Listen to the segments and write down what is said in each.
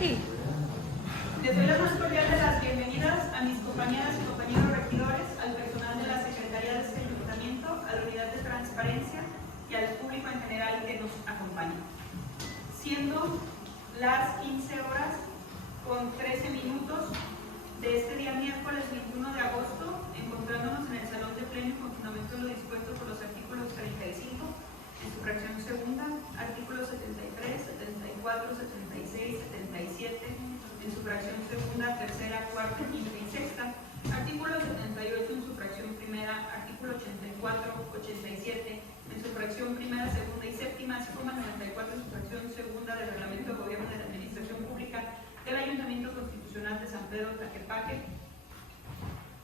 Sí. Les doy la más cordial de las bienvenidas a mis compañeras y compañeros regidores, al personal de la Secretaría de este Ayuntamiento, a la Unidad de Transparencia y al público en general que nos acompaña. Siendo las 15 horas con 13 minutos de este día miércoles 21 de agosto, encontrándonos en el Salón de Pleno con fundamento en lo dispuesto por los artículos 35, en su fracción segunda, artículos 73, 74, 76, 77, en su fracción segunda, tercera, cuarta, quinta y sexta, artículo 78 en su fracción primera, artículo 84, 87, en su fracción primera, segunda y séptima, así como 94 en su fracción segunda del Reglamento de Gobierno de la Administración Pública del Ayuntamiento Constitucional de San Pedro Tlaquepaque.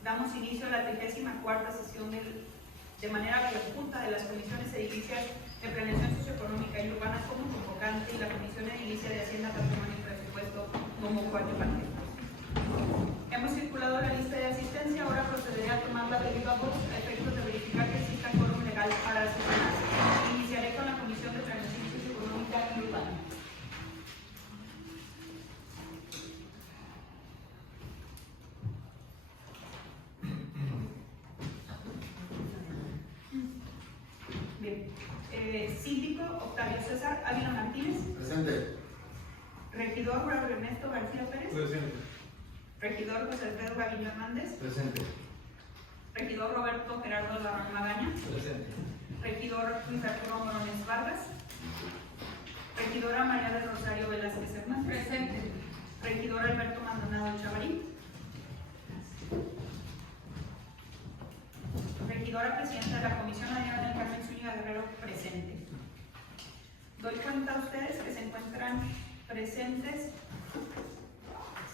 Damos inicio a la 34ª sesión de manera conjunta de las comisiones edilicias de Planeación Socioeconómica y Urbana como convocante y la Comisión Edilicia de Hacienda, Patrimonio y Presupuesto como coadyuvante. Hemos circulado la lista de asistencia, ahora procederé a tomar la debida voz a efectos de verificar que exista quórum legal para sesionar. Iniciaré con la Comisión de Planeación Socioeconómica y Urbana. Bien. Síndico Octavio César Ávila Martínez. Presente. Regidor Raúl Ernesto García Pérez. Presente. Regidor José Alfredo Gaviño Hernández. Presente. Regidor Roberto Gerardo Larrán Magaña. Presente. Regidor Luis Arturo Morones Vargas. Regidora María del Rosario Velázquez Hernández. Presente. Regidor Alberto Maldonado Chavarín. Regidora Presidenta de la Comisión Adriana del Carmen Zúñiga Guerrero, presente. Doy cuenta a ustedes que se encuentran presentes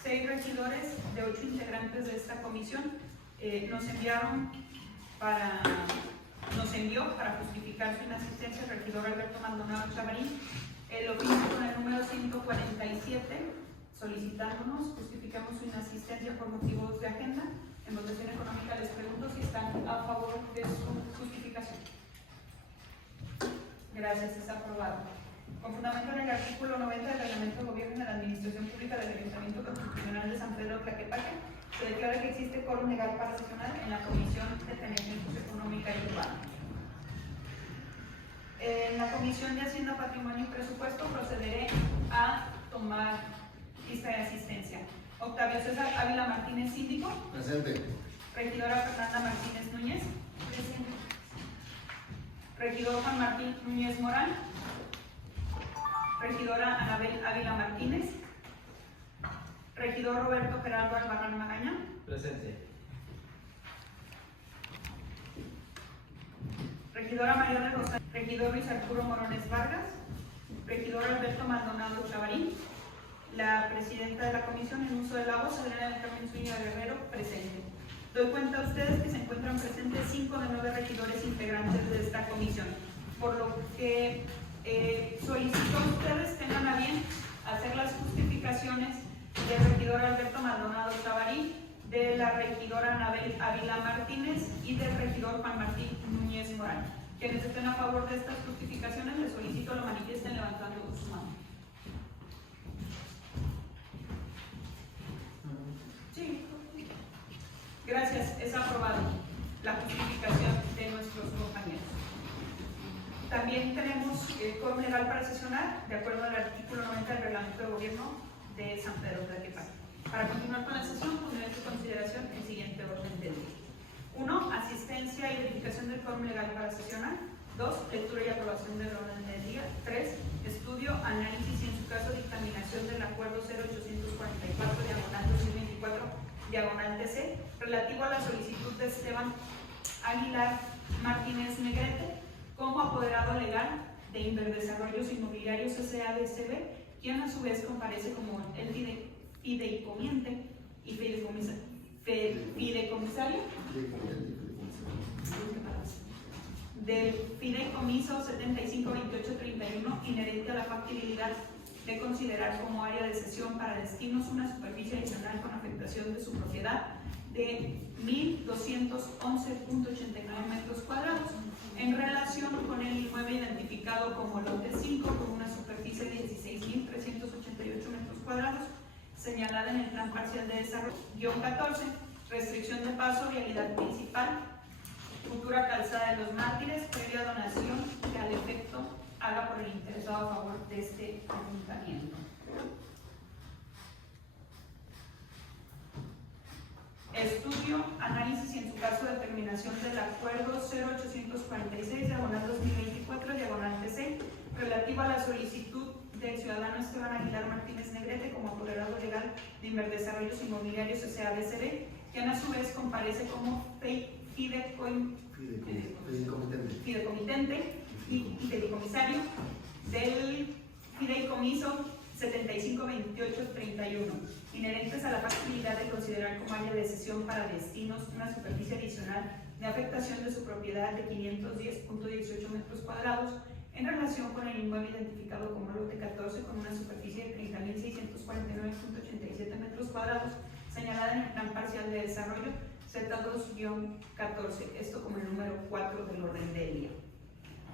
6 regidores de 8 integrantes de esta comisión. Nos envió para justificar su inasistencia el regidor Alberto Maldonado Chavarín el oficio con el número 147, solicitándonos justificamos su inasistencia por motivos de agenda. En votación económica les pregunto si están a favor de su justificación. Gracias, es aprobado. Con fundamento en el artículo 90 del Reglamento de Gobierno de la Administración Pública del Ayuntamiento Constitucional de San Pedro Tlaquepaque, se declara que existe quórum legal para sesionar en la Comisión de Planeación Socioeconómica y Urbana. En la Comisión de Hacienda, Patrimonio y Presupuesto procederé a tomar lista de asistencia. Octavio César Ávila Martínez, síndico. Presente. Regidora Fernanda Martínez Núñez. Presente. Regidor Juan Martín Núñez Morán. Regidora Anabel Ávila Martínez. Regidor Roberto Gerardo Albarrán Magaña. Presente. Regidora María de Rosario. Regidor Luis Arturo Morones Vargas. Regidor Alberto Maldonado Chavarín. La presidenta de la comisión en uso de la voz, Adriana del Carmen Zúñiga Guerrero, presente. Doy cuenta a ustedes que se encuentran presentes 5 de 9 regidores integrantes de esta comisión, por lo que solicito a ustedes tengan a bien hacer las justificaciones del regidor Alberto Maldonado Chavarín, de la regidora Anabel Ávila Martínez y del regidor Juan Martín Núñez Morán. Quienes estén a favor de estas justificaciones, les solicito lo manifiesten levantando su mano. Sí. Gracias, es aprobado la justificación de nuestros compañeros. También tenemos quórum legal para sesionar, de acuerdo al artículo 90 del Reglamento de Gobierno de San Pedro Tlaquepaque. Para continuar con la sesión, pondré en su consideración el siguiente orden del día. 1. Asistencia y verificación del quórum legal para sesionar. 2. Lectura y aprobación del orden del día. 3. Estudio, análisis y en su caso dictaminación del acuerdo 0844/2024/TC relativo a la solicitud de Esteban Aguilar Martínez Negrete como apoderado legal de Inverdesarrollos Inmobiliarios S.A.D.C.B., quien a su vez comparece como el fideicomiente y fideicomisario del fideicomiso 752831 inherente a la factibilidad de considerar como área de cesión para destinos una superficie adicional con afectación de su propiedad de 1.211.89 metros cuadrados en relación con el inmueble identificado como lote 5 con una superficie de 16.388 metros cuadrados señalada en el Plan Parcial de Desarrollo. Guión 14, restricción de paso, vialidad principal, futura calzada de los Mártires, previa donación que al efecto haga por el interesado a favor de este ayuntamiento. Estudio, análisis y en su caso determinación del acuerdo 0846/2024/TC relativo a la solicitud del ciudadano Esteban Aguilar Martínez Negrete como apoderado legal de Inverdesarrollos Inmobiliarios S.A.B.C.B., quien a su vez comparece como fideicomitente y fideicomisario del fideicomiso 752831, inherentes a la facilidad de considerar como área de cesión para destinos una superficie adicional de afectación de su propiedad de 510.18 metros cuadrados en relación con el inmueble identificado como lote 14 con una superficie de 30.649.87 metros cuadrados señalada en el Plan Parcial de Desarrollo Z2-14, esto como el número 4 del orden del día.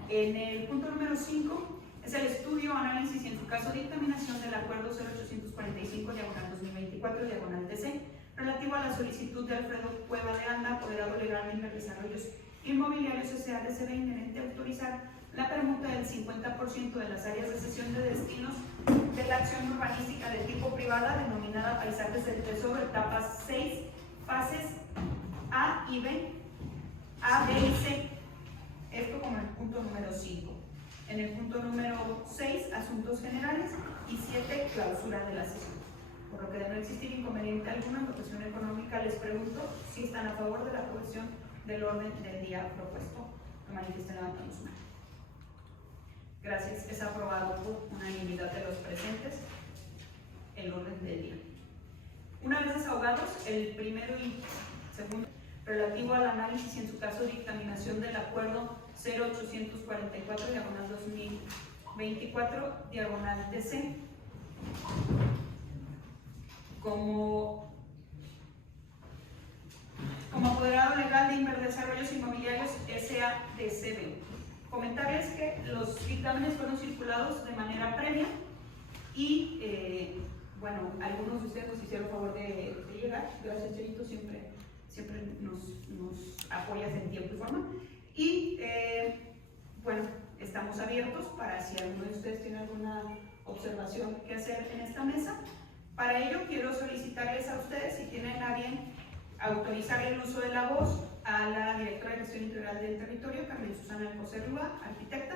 En el punto número 5 es el estudio, análisis y en su caso dictaminación del acuerdo 0845/2024/TC relativo a la solicitud de Alfredo Cueva de Anda, apoderado legal de Inverdesarrollos Inmobiliarios S.A.B.C.B. inherente a autorizar la permuta del 50% de las áreas de cesión de destinos de la acción urbanística de tipo privada denominada Paisajes del Tesoro, etapas 6, fases A y B, A, B y C. Esto como el punto número 5. En el punto número 6, asuntos generales, y 7, clausura de la sesión. Por lo que de no existir inconveniente alguno en votación económica, les pregunto si están a favor de la aprobación del orden del día propuesto. Lo manifiesten levantando su mano. Gracias. Es aprobado por unanimidad de los presentes el orden del día. Una vez desahogados, el primero y segundo relativo al análisis y en su caso dictaminación del acuerdo 0844/2024/TC como apoderado legal de Inverdesarrollos Inmobiliarios S.A.B.C.B. Comentarles que los dictámenes fueron circulados de manera previa y bueno, algunos de ustedes nos hicieron el favor de llegar. Gracias, Cherito, siempre nos apoyas en tiempo y forma. Y bueno, estamos abiertos para si alguno de ustedes tiene alguna observación que hacer en esta mesa. Para ello quiero solicitarles a ustedes, si tienen a bien, autorizar el uso de la voz a la directora de Gestión Integral del Territorio, Carmen Susana Alcocer Rúa, arquitecta,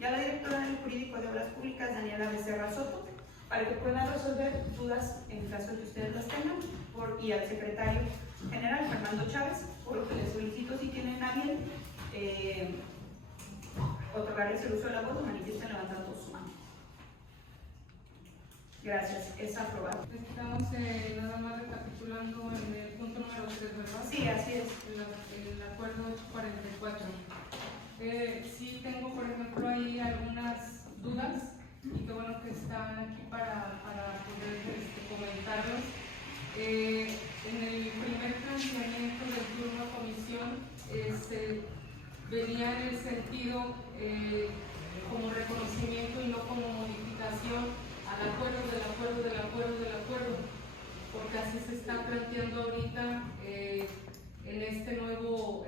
y a la directora del Jurídico de Obras Públicas, Daniela Becerra Soto, para que puedan resolver dudas en caso de que ustedes las tengan, y al secretario general, Fernando Chávez, por lo que les solicito, si tienen a bien, otorgarles el uso de la voz, manifiesten levantando su mano. Gracias, es aprobado. Estamos nada más recapitulando en el punto número 3, ¿verdad? Sí, así es. El acuerdo 844. Sí tengo, por ejemplo, ahí algunas dudas y qué bueno que están aquí para poder comentarlos. En el primer planteamiento del turno a comisión venía en el sentido como reconocimiento y no como modificación al acuerdo, porque así se está planteando ahorita en este nuevo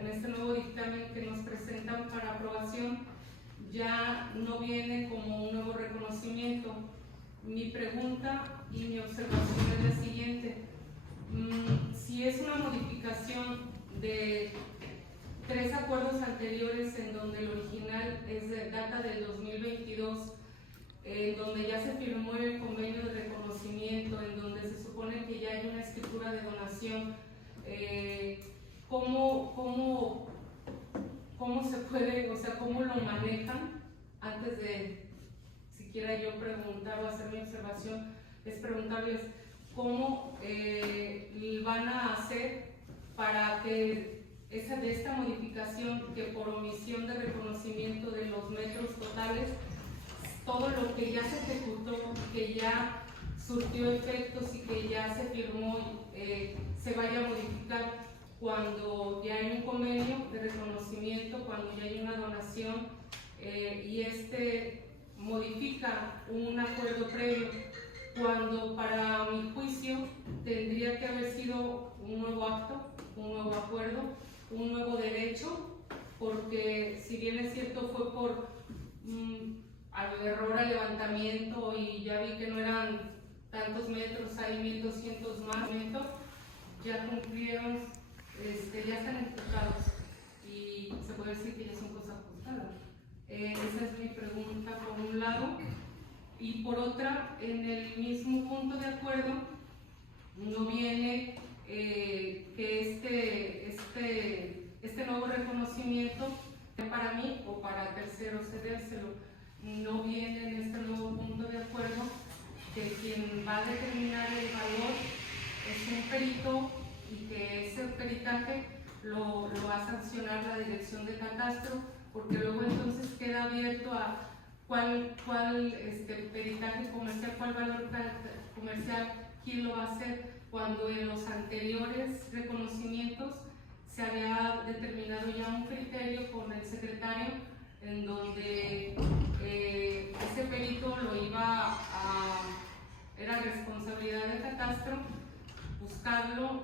dictamen que nos presentan para aprobación. Ya no viene como un nuevo reconocimiento. Mi pregunta y mi observación es la siguiente: si es una modificación de 3 acuerdos anteriores en donde el original data del 2022, en donde ya se firmó el convenio de reconocimiento, en donde se supone que ya hay una escritura de donación, ¿cómo se puede, o sea, cómo lo manejan? Antes de siquiera yo preguntar o hacer mi observación, es preguntarles cómo van a hacer para que de esta modificación, que por omisión de reconocimiento de los metros totales, todo lo que ya se ejecutó, que ya surtió efectos y que ya se firmó, se vaya a modificar cuando ya hay un convenio de reconocimiento, cuando ya hay una donación y modifica un acuerdo previo, cuando para mi juicio tendría que haber sido un nuevo acto, un nuevo acuerdo, un nuevo derecho, porque si bien es cierto fue por al error al levantamiento y ya vi que no eran tantos metros, hay 1200 más metros, ya cumplieron, ya están ejecutados y se puede decir que ya son cosas ajustadas. Esa es mi pregunta por un lado. Y por otra, en el mismo punto de acuerdo, no viene que este nuevo reconocimiento para mí o para terceros cedérselo. No viene en este nuevo punto de acuerdo que quien va a determinar el valor es un perito y que ese peritaje lo va a sancionar la dirección de catastro, porque luego entonces queda abierto a cuál peritaje comercial, cuál valor comercial, quién lo va a hacer, cuando en los anteriores reconocimientos se había determinado ya un criterio con el secretario en donde ese perito lo iba a, era responsabilidad de catastro buscarlo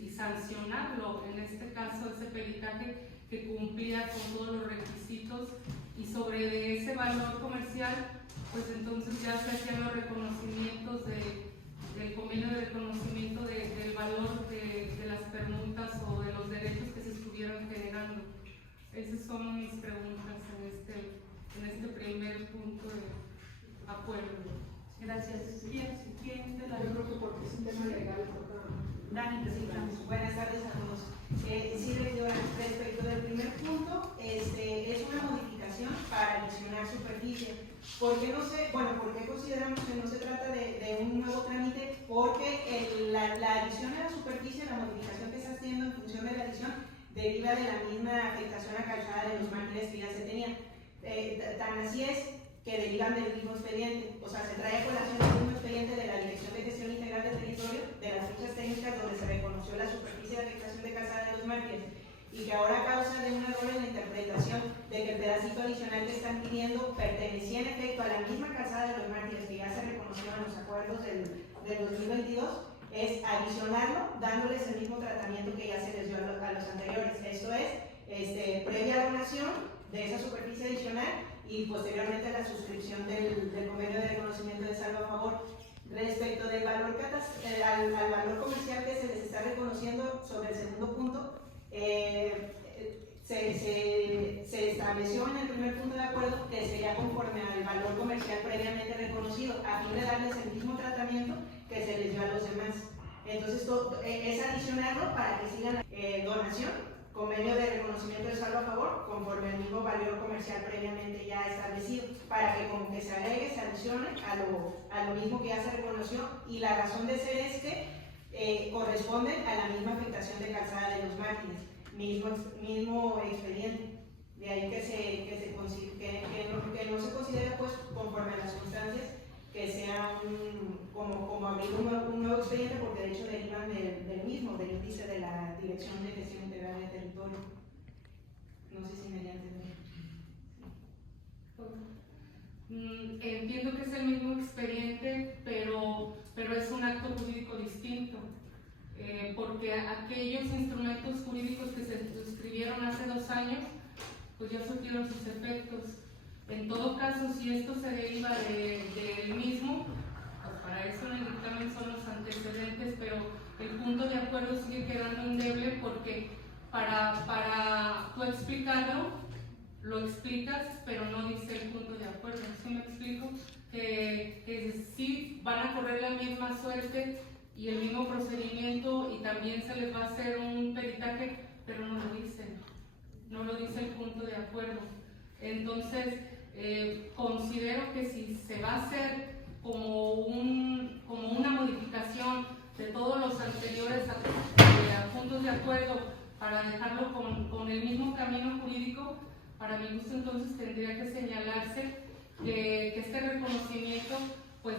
y sancionarlo, en este caso ese peritaje que cumplía con todos los requisitos, y sobre de ese valor comercial pues entonces ya se hacían los reconocimientos del convenio de reconocimiento del valor de las permutas o de los derechos que se estuvieran generando. Esas son mis preguntas en este primer punto de acuerdo. Gracias. ¿Quién de la... Yo creo que porque es un tema legal, Dani, presentamos. Buenas tardes a todos. Sí, regidora, respecto del primer punto, es una modificación para adicionar superficie. ¿Por qué consideramos que no se trata de un nuevo trámite? Porque la adición a la superficie, la modificación que se está haciendo en función de la adición, deriva de la misma afectación a calzada de los márgenes que ya se tenían. Tan así es que derivan del mismo expediente, o sea, se trae a colación el mismo expediente de la Dirección de Gestión Integral del Territorio, de las fichas técnicas donde se reconoció la superficie de afectación de calzada de los márgenes, y que ahora a causa de un error en la interpretación de que el pedacito adicional que están pidiendo pertenecía en efecto a la misma calzada de los márgenes que ya se reconoció en los acuerdos del 2022, es adicionarlo, dándoles el mismo tratamiento que ya se les dio a los anteriores. Esto es, previa donación de esa superficie adicional y posteriormente la suscripción del convenio de reconocimiento de saldo a favor. Respecto del valor al valor comercial que se les está reconociendo sobre el segundo punto, se estableció en el primer punto de acuerdo que sería conforme al valor comercial previamente reconocido, a fin de darles el mismo tratamiento que se les dio a los demás. Entonces, es adicionarlo para que sigan donación, convenio de reconocimiento de saldo a favor, conforme al mismo valor comercial previamente ya establecido, para que como que se agregue, se adicione a lo mismo que ya se reconoció, y la razón de ser es que corresponden a la misma afectación de calzada de los márgenes, mismo expediente. De ahí que no se considera pues conforme a las circunstancias que sea como abrir un nuevo expediente, porque de hecho derivan del mismo, del índice de la Dirección de Gestión Integral del Territorio. No sé si me hayan entendido. Entiendo que es el mismo expediente, pero es un acto jurídico distinto, porque aquellos instrumentos jurídicos que se suscribieron hace 2 años, pues ya surtieron sus efectos. En todo caso, si esto se deriva del mismo, pues para eso en el dictamen son los antecedentes, pero el punto de acuerdo sigue quedando endeble, porque para tú explicarlo, lo explicas, pero no dice el punto de acuerdo. ¿Sí me explico? Que sí van a correr la misma suerte y el mismo procedimiento, y también se les va a hacer un peritaje, pero no lo dicen. No lo dice el punto de acuerdo. Entonces, considero que si se va a hacer como una modificación de todos los anteriores puntos de acuerdo para dejarlo con el mismo camino jurídico, para mi gusto entonces tendría que señalarse que este reconocimiento pues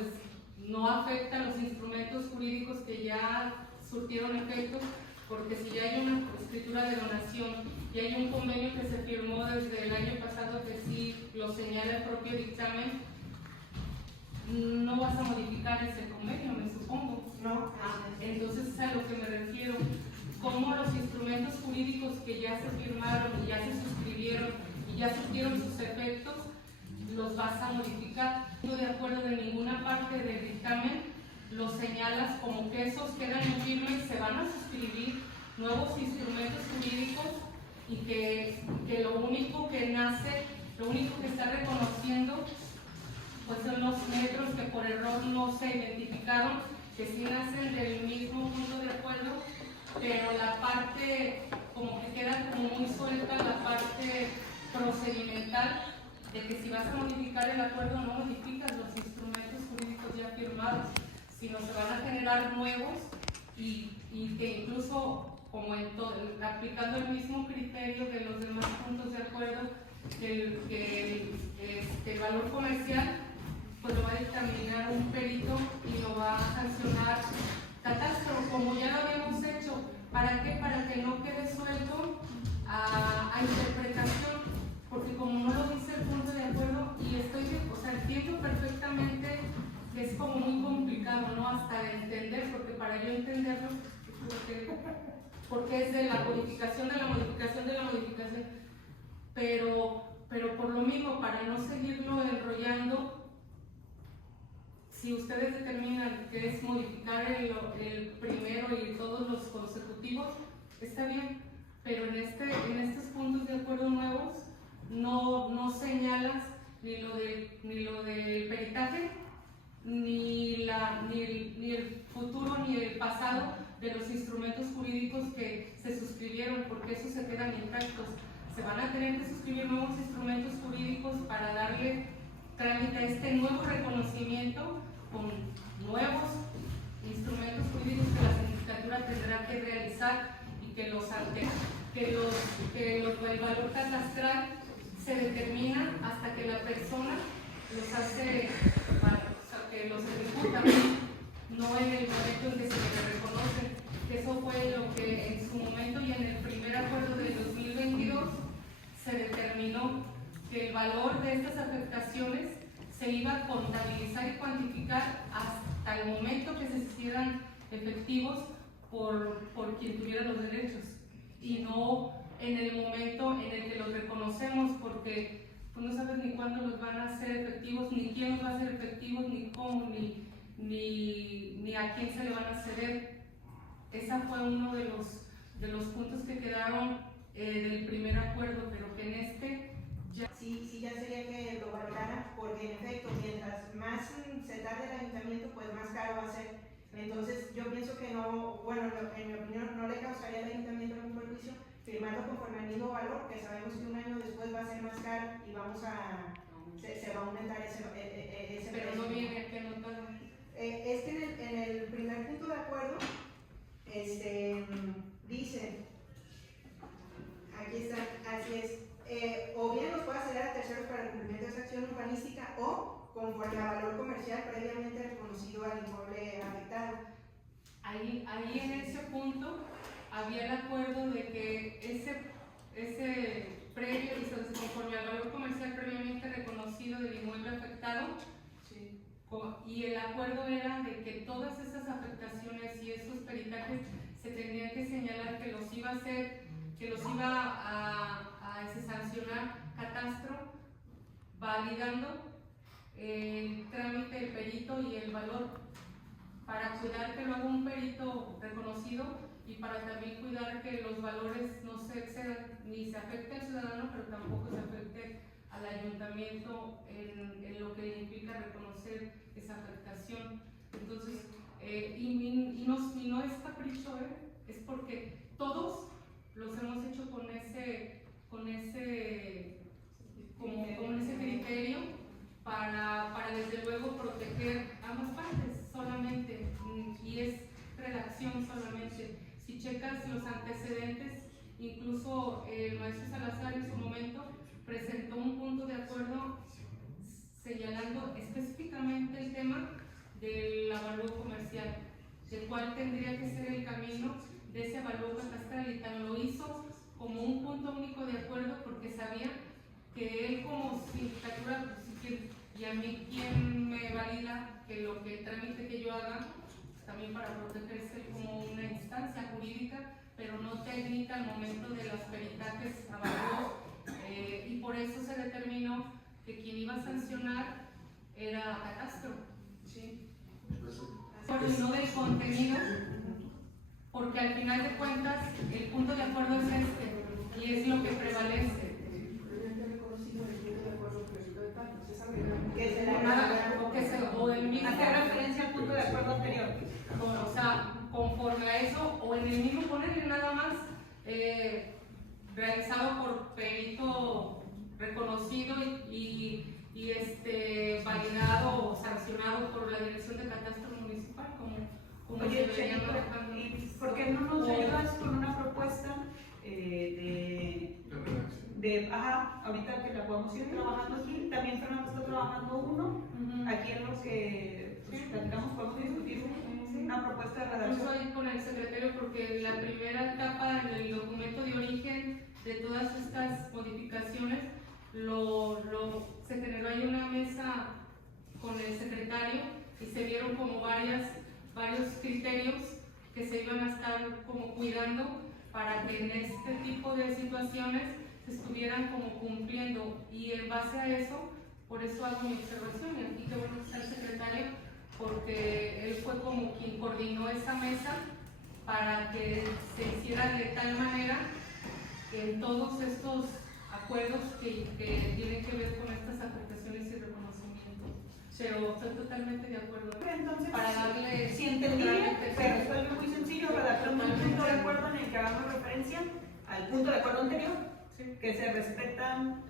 no afecta a los instrumentos jurídicos que ya surtieron efectos, porque si ya hay una escritura de donación y hay un convenio que se firmó desde el año pasado que sí lo señala el propio dictamen, no vas a modificar ese convenio, me supongo. No. Entonces es a lo que me refiero. Cómo los instrumentos jurídicos que ya se firmaron y ya se suscribieron y ya surgieron sus efectos, los vas a modificar. No de acuerdo de ninguna parte del dictamen, los señalas como que esos quedan en firme y se van a suscribir nuevos instrumentos jurídicos y que lo único que nace, lo único que está reconociendo, pues son los metros que por error no se identificaron, que sí nacen del mismo punto de acuerdo, pero la parte como que queda como muy suelta, la parte procedimental, de que si vas a modificar el acuerdo no modificas los instrumentos jurídicos ya firmados, sino se van a generar nuevos y que incluso como en todo, aplicando el mismo criterio de los demás puntos de acuerdo, que el valor comercial pues lo va a dictaminar un perito y lo va a sancionar catastro, como ya lo habíamos hecho. ¿Para qué? Para que no quede suelto a interpretación, porque como no lo dice el punto de acuerdo, y entiendo perfectamente que es como muy complicado, ¿no? Hasta de entender, porque para yo entenderlo, porque es de la modificación de la modificación de la modificación, pero por lo mismo, para no seguirlo enrollando, si ustedes determinan que es modificar el primero y todos los consecutivos, está bien, pero en estos puntos de acuerdo nuevos no señalas ni lo del peritaje, ni el futuro ni el pasado de los instrumentos jurídicos que se suscribieron, porque esos se quedan intactos. Se van a tener que suscribir nuevos instrumentos jurídicos para darle trámite a este nuevo reconocimiento con nuevos instrumentos jurídicos que la sindicatura tendrá que realizar y que el valor catastral se determina hasta que la persona los hace, que los ejecuta, no en el momento en que se le reconocen. Eso fue lo que en su momento y en el primer acuerdo del 2022 se determinó, que el valor de estas afectaciones se iba a contabilizar y cuantificar hasta el momento que se hicieran efectivos por quien tuviera los derechos, y no en el momento en el que los reconocemos, porque pues, no sabes ni cuándo los van a hacer efectivos, ni quién los va a hacer efectivos, ni cómo, ni a quién se le van a ceder. Ese fue uno de los puntos que quedaron del primer acuerdo, pero que en este ya... Sí, ya sería que lo valorara, porque en efecto, mientras más se tarde el ayuntamiento, pues más caro va a ser. Entonces, yo pienso que no, bueno, en mi opinión, no le causaría al ayuntamiento ningún perjuicio firmarlo conforme al mismo valor, que sabemos que un año después va a ser más caro y se va a aumentar ese Pero precio. no viene aquí anotado. Es que en el primer punto de acuerdo, dice, aquí está, así es, o bien los puede acceder a terceros para el cumplimiento de esa acción urbanística o conforme a valor comercial previamente reconocido al inmueble afectado. Ahí en ese punto había el acuerdo de que ese previo, conforme al valor comercial previamente reconocido del inmueble afectado, Sí. y el acuerdo era de que todas esas afectaciones y esos peritajes se tendrían que señalar que los iba a hacer, que los iba a sancionar catastro, validando el trámite del perito y el valor, para cuidar que lo haga un perito reconocido y para también cuidar que los valores no se excedan, ni se afecte al ciudadano, pero tampoco se afecte al ayuntamiento en lo que implica reconocer esa afectación. Entonces, y no es capricho, es porque todos los hemos hecho con ese criterio para desde luego proteger ambas partes solamente, y es redacción solamente. Si checas los antecedentes, incluso el maestro Salazar en su momento presentó un punto de acuerdo señalando específicamente el tema del avalúo comercial, de cuál tendría que ser el camino de ese avalúo catastral, y tan lo hizo como un punto único de acuerdo, porque sabía que él como sindicatura, pues, y a mí quien me valida que lo que trámite que yo haga, pues, también para para protegerse como una instancia jurídica, pero no técnica al momento de los peritajes avalúos, y por eso se determinó que quien iba a sancionar era Catastro. Sí. Y no del contenido, porque al final de cuentas el punto de acuerdo es este, y es lo que prevalece. O el mismo, hace referencia al punto de acuerdo anterior. o sea, conforme a eso, o en el mismo ponerle nada más realizado por perito reconocido y validado o sancionado por la Dirección de Catastro Municipal, como se Oye, debería Jenny, manejar. ¿y por qué no nos ayudas con una propuesta ahorita que la podemos ir trabajando aquí? También Fernando está trabajando uno. Aquí en lo que platicamos podemos discutir una propuesta de redacción. Incluso ahí con el secretario, porque la primera etapa en el documento de origen de todas estas modificaciones se generó ahí una mesa con el secretario y se vieron como varios criterios que se iban a estar como cuidando para que en este tipo de situaciones se estuvieran como cumpliendo, y en base a eso, por eso hago mi observación. Y aquí qué bueno que está el secretario, porque él fue como quien coordinó esa mesa para que se hiciera de tal manera que en todos estos acuerdos que tienen que ver con estas afectaciones y reconocimientos, pero estoy totalmente de acuerdo. Entonces, para darle, si entendí bien, se resuelve muy sencillo, redactando un punto de acuerdo en el que hagamos referencia al punto de acuerdo anterior, que se respetan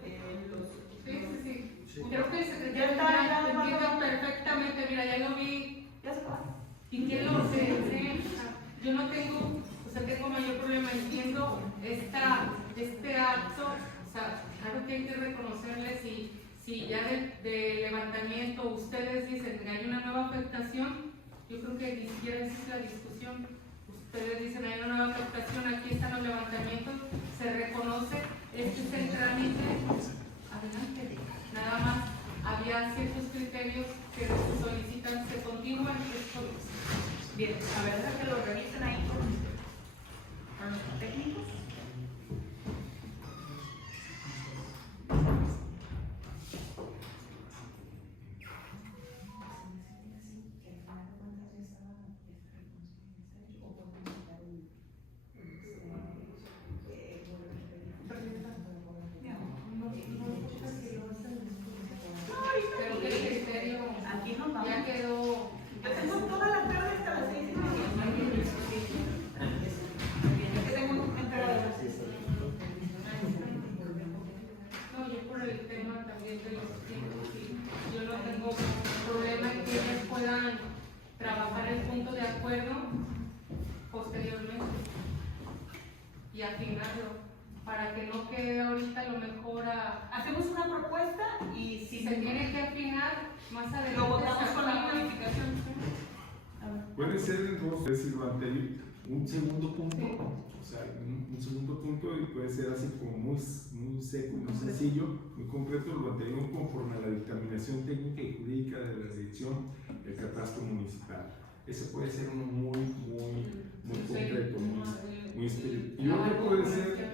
los... Sí. Creo que el secretario Ya está, entiende perfectamente, mira, ya lo vi. Ya se va. Y que lo sé, yo no tengo, tengo mayor problema, entiendo este acto, claro que hay que reconocerles, si ya de levantamiento ustedes dicen que hay una nueva afectación, yo creo que ni siquiera esa es la discusión. Ustedes dicen hay una nueva afectación, aquí están los levantamientos, se reconoce, este es el trámite, adelante. Nada más había ciertos criterios que se solicitan, se continúan. Bien, a ver, que lo revisen ahí con los técnicos. Pero que el criterio Aquí nos vamos. ya quedó. Yo tengo toda la tarde hasta las 6:30. Ya que tengo un documento de No, yo por el tema también de los tiempos, sí, yo no tengo problema en que ellos puedan trabajar el punto de acuerdo posteriormente y afinarlo para que no quede ahorita a lo mejor hacemos una propuesta y si se tiene que afinar más adelante. lo votamos con la modificación. Puede ser entonces lo anterior, un segundo punto, o sea, un segundo punto, y puede ser así como muy seco, muy sencillo, muy concreto, lo anterior conforme a la dictaminación técnica y jurídica de la dirección del catastro municipal. Ese puede ser uno muy concreto, muy específico. Y otro puede ser,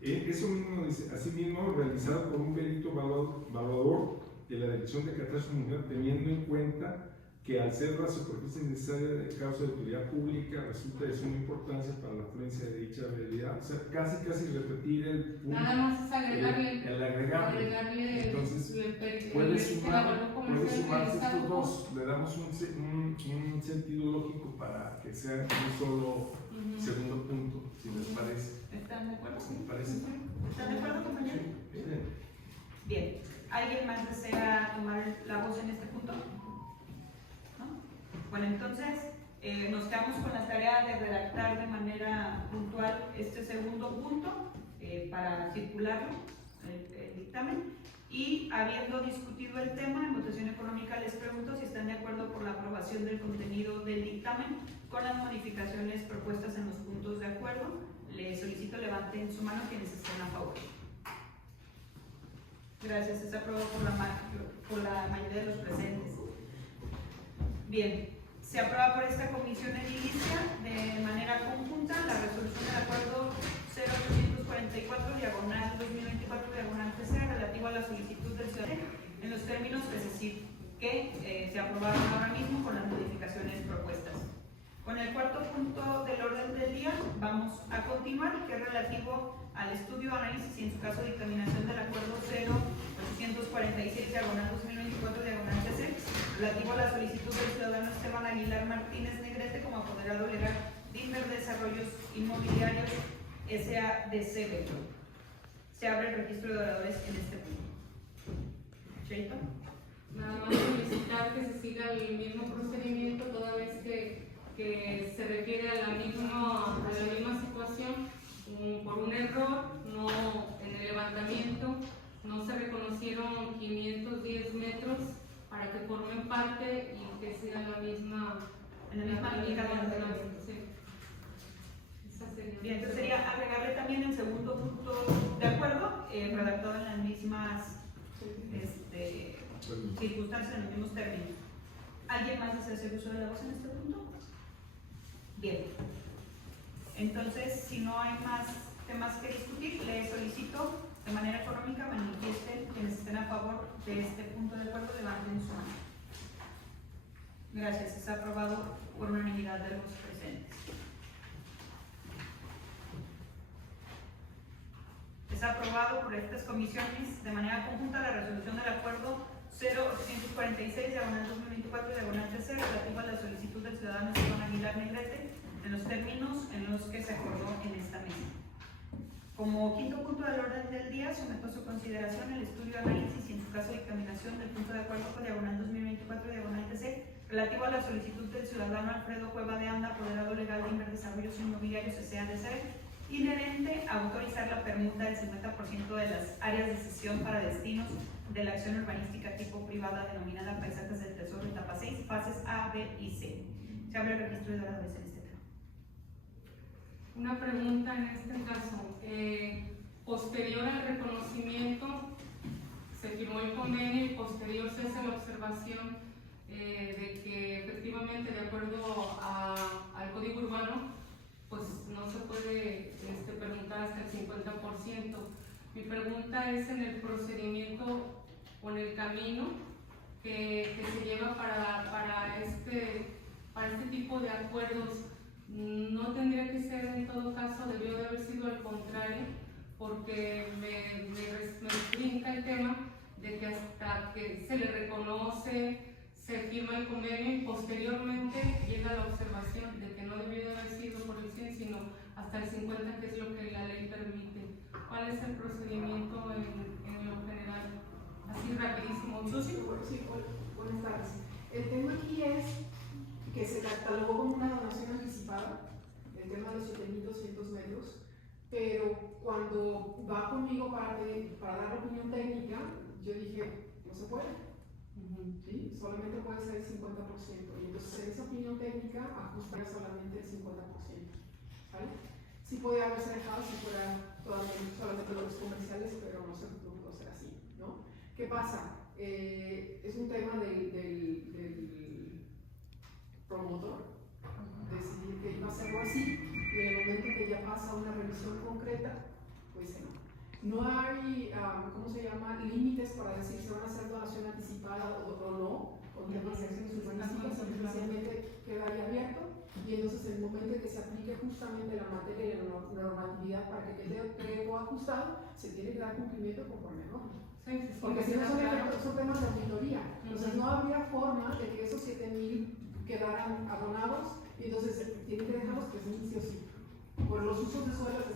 eso mismo dice, asimismo realizado por un perito evaluador de la dirección de catastro municipal, teniendo en cuenta que al ser la superficie necesaria de causa de utilidad pública resulta de suma importancia para la afluencia de dicha vialidad. O sea, casi repetir el punto. Nada más es agregarle. El agregarle. Entonces, puede sumarse estos dos. Le damos un sentido lógico para que sea un solo segundo punto, si les parece. ¿Están de acuerdo? ¿Sí? ¿Parece? ¿Están de acuerdo, compañero? Bien. ¿Alguien más desea tomar la voz en este punto? Bueno, entonces nos quedamos con la tarea de redactar de manera puntual este segundo punto para circularlo, el dictamen, y habiendo discutido el tema en votación económica les pregunto si están de acuerdo por la aprobación del contenido del dictamen con las modificaciones propuestas en los puntos de acuerdo. Les solicito levanten su mano quienes estén a favor. Gracias, es aprobado por la mayoría de los presentes. Bien. Se aprueba por esta comisión edilicia de manera conjunta la resolución del acuerdo 0844 diagonal 2024 diagonal TC relativo a la solicitud del ciudadano en los términos que se aprobaron ahora mismo con las modificaciones propuestas. Con el cuarto punto del orden del día vamos a continuar, que es relativo al estudio, análisis y en su caso dictaminación del acuerdo 0846 diagonal 2024 diagonal TC relativo a la solicitud del ciudadano Esteban Aguilar Martínez Negrete como apoderado legal de Inver Desarrollos Inmobiliarios SADCB. Se abre el registro de oradores en este punto. Cheito. Nada más solicitar que se siga el mismo procedimiento toda vez que se refiere a la misma situación. Por un error, no, en el levantamiento no se reconocieron 510 metros para que formen parte y que sigan la misma lógica de ordenamiento. Sí. Esa sería. Bien, entonces sería agregarle también el segundo punto de acuerdo, redactado en las mismas circunstancias, en los mismos términos. ¿Alguien más desea hacer uso de la voz en este punto? Bien. Entonces, si no hay más temas que discutir, le solicito de manera económica manifiesten quienes estén a favor de este punto de acuerdo, levanten su mano. Gracias, está aprobado por unanimidad de los presentes. Es aprobado por estas comisiones de manera conjunta la resolución del acuerdo 0846 diagonal 2024 diagonal TC relativo a la solicitud del ciudadano Esteban Aguilar Negrete en los términos en los que se acordó en esta mesa. Como quinto punto del orden del día, someto a su consideración el estudio, análisis y en su caso dictaminación del punto de acuerdo con diagonal 2024 diagonal TC relativo a la solicitud del ciudadano Alfredo Cueva de Anda, apoderado legal de Inver Desarrollos Inmobiliarios SADCB, inherente a autorizar la permuta del 50% de las áreas de cesión para destinos de la acción urbanística tipo privada denominada Paisajes del Tesoro, etapa 6, fases A, B y C. Se abre el registro de oradores en este tema. Una pregunta en este caso. Posterior al reconocimiento, se firmó el convenio y posterior se hace la observación de que efectivamente, de acuerdo al Código Urbano, pues no se puede permutar hasta el 50%. Mi pregunta es en el procedimiento o en el camino que se lleva para este tipo de acuerdos. No tendría que ser, en todo caso, debió de haber sido al contrario, porque me brinca el tema de que hasta que se le reconoce, se firma el convenio y posteriormente llega la observación de que no debió de haber sido por el 100, sino hasta el 50, que es lo que la ley permite. ¿Cuál es el procedimiento en lo general? Así rapidísimo. Sí, buenas tardes. El tema aquí es que se catalogó como una donación anticipada, el tema de los 7.200 metros, pero cuando va conmigo para dar la opinión técnica, yo dije, no se puede. ¿Sí? Solamente puede ser el 50%, y entonces en esa opinión técnica ajustaría solamente el 50%. ¿Vale? Sí podía haberse dejado si fuera solamente los comerciales, pero no se pudo ser así, ¿no? ¿Qué pasa? Es un tema del promotor decidir que iba a hacerlo así, y en el momento que ya pasa una revisión concreta, pues no hay, ¿cómo se llama?, límites para decir si van a hacer donación anticipada o no, con temas de acciones urbanísticas, simplemente queda ahí abierto, y entonces en el momento en que se aplique justamente la materia y la normatividad para que quede ajustado, se tiene que dar cumplimiento conforme a norma. Sí, porque si no son temas de auditoría, entonces no habría forma de que esos 7.000 quedaran abonados, y entonces tienen que dejarlos presentes sí o sí, por los usos de suelo que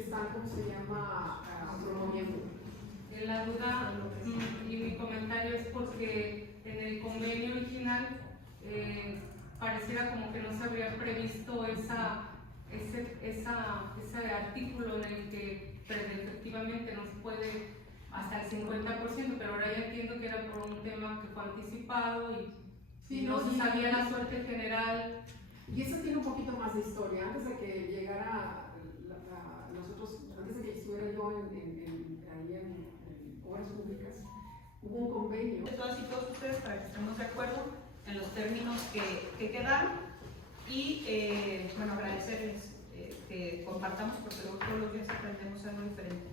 están ¿cómo se llama?, promoviendo. La duda y mi comentario es porque en el convenio original pareciera como que no se habría previsto ese artículo en el que efectivamente no se puede hasta el 50%, pero ahora ya entiendo que era por un tema que fue anticipado y sí, no se sabía la suerte general. Y eso tiene un poquito más de historia. Antes de que llegara nosotros, antes de que estuviera yo ahí en obras públicas, hubo un convenio. De todas y todos ustedes, para que estemos de acuerdo, en los términos que quedaron y bueno, agradecerles que compartamos porque luego todos los días aprendemos algo diferente.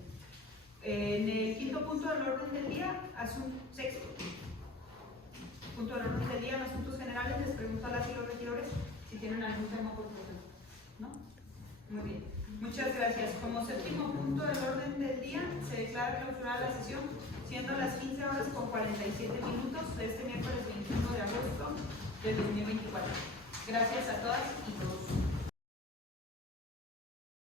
En el quinto punto del orden del día, sexto punto del orden del día, en asuntos generales, les pregunto a las y los regidores si tienen algún tema por presentar. ¿No? Muy bien. Muchas gracias. Como séptimo punto del orden del día, se declara clausurada la sesión, siendo las 15:47 de este miércoles 21 de agosto del 2024. Gracias a todas y todos.